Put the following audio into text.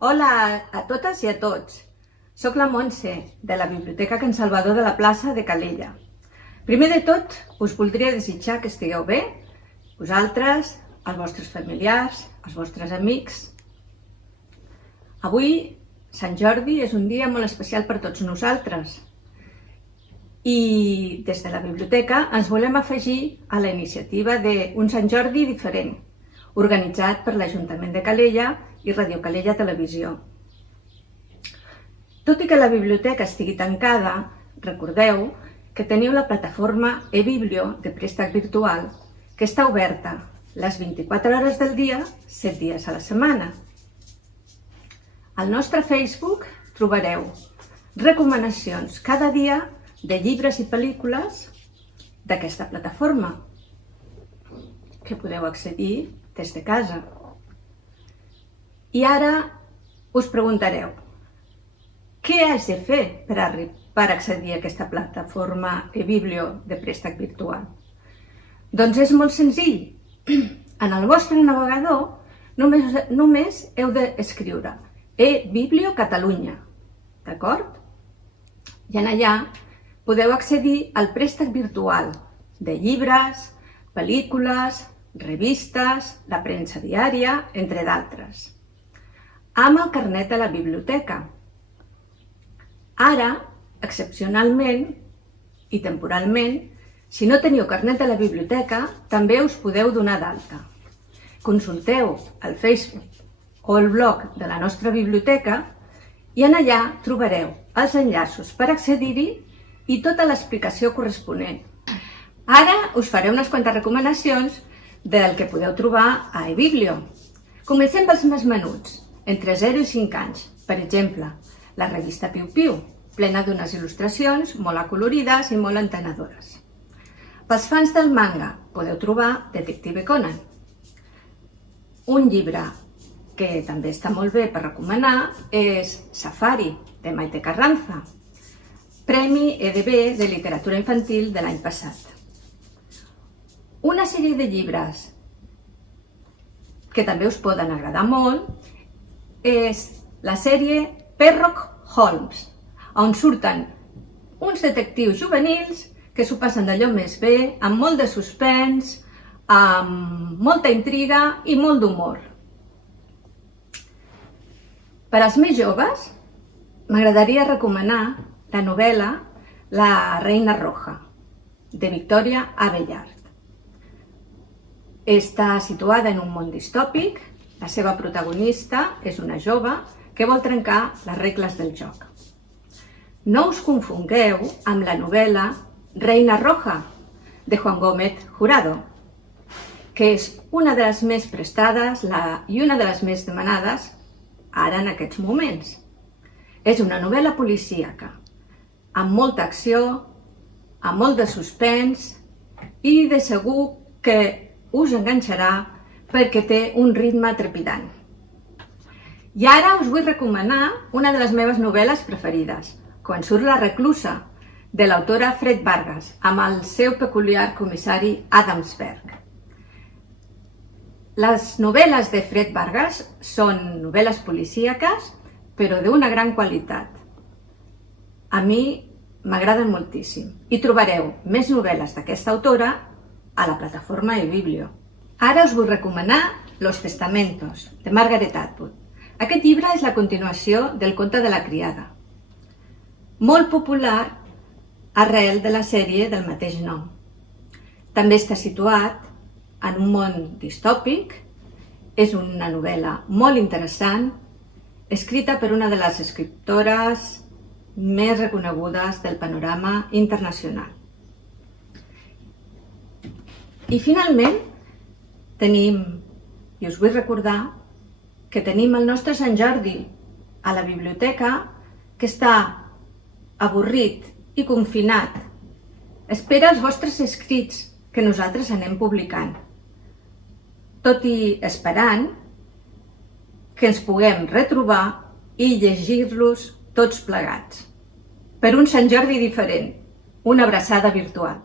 Hola a totes i a tots. Soc la Montse, de la Biblioteca Can Salvador de la plaça de Calella. Primer de tot, us voldria desitjar que estigueu bé, vosaltres, els vostres familiars, els vostres amics. Avui, Sant Jordi, és un dia molt especial per tots nosaltres. I des de la biblioteca ens volem afegir a la iniciativa d'un Sant Jordi diferent, organitzat per l'Ajuntament de Calella i Radio Calella Televisió. Tot i que la biblioteca estigui tancada, recordeu que teniu la plataforma eBiblio de préstec virtual que està oberta les 24 hores del dia, 7 dies a la setmana. Al nostre Facebook trobareu recomanacions cada dia de llibres i pel·lícules d'aquesta plataforma que podeu accedir des de casa. I ara us preguntareu, què haig de fer per accedir a aquesta plataforma eBiblio de préstec virtual? Doncs és molt senzill. En el vostre navegador només heu d'escriure eBiblio Catalunya, d'acord? I allà podeu accedir al préstec virtual de llibres, pel·lícules, revistes, la premsa diària, entre d'altres, amb el carnet de la biblioteca. Ara, excepcionalment i temporalment, si no teniu carnet de la biblioteca, també us podeu donar d'alta. Consulteu el Facebook o el blog de la nostra biblioteca i allà trobareu els enllaços per accedir-hi i tota l'explicació corresponent. Ara us faré unes quantes recomanacions del que podeu trobar a eBiblio. Comencem pels més menuts, entre 0 i 5 anys. Per exemple, la revista Piu Piu, plena d'unes il·lustracions molt acolorides i molt entenedores. Pels fans del manga podeu trobar Detective Conan. Un llibre que també està molt bé per recomanar és Safari, de Maite Carranza, Premi EDB de literatura infantil de l'any passat. Una sèrie de llibres que també us poden agradar molt és la sèrie Sherlock Holmes, on surten uns detectius juvenils que s'ho passen d'allò més bé, amb molt de suspens, amb molta intriga i molt d'humor. Per als més joves, m'agradaria recomanar la novel·la La Reina Roja, de Victoria Aveyard. Està situada en un món distòpic. La seva protagonista és una jove que vol trencar les regles del joc. No us confongueu amb la novel·la Reina Roja, de Juan Gómez Jurado, que és una de les més prestades i una de les més demanades ara en aquests moments. És una novel·la policíaca, amb molta acció, amb molt de suspens i de segur que us enganxarà perquè té un ritme trepidant. I ara us vull recomanar una de les meves novel·les preferides, Quan surt la reclusa, de l'autora Fred Vargas, amb el seu peculiar comissari Adamsberg. Les novel·les de Fred Vargas són novel·les policíaques, però d'una gran qualitat. A mi m'agraden moltíssim. I trobareu més novel·les d'aquesta autora a la plataforma eBiblio. Ara us vull recomanar Los Testamentos, de Margaret Atwood. Aquest llibre és la continuació del conte de la criada, molt popular arrel de la sèrie del mateix nom. També està situat en un món distòpic. És una novel·la molt interessant, escrita per una de les escriptores més reconegudes del panorama internacional. I finalment tenim, i us vull recordar, que tenim el nostre Sant Jordi a la biblioteca, que està avorrit i confinat. Espera els vostres escrits que nosaltres anem publicant, tot i esperant que ens puguem retrobar i llegir-los tots plegats. Per un Sant Jordi diferent, una abraçada virtual.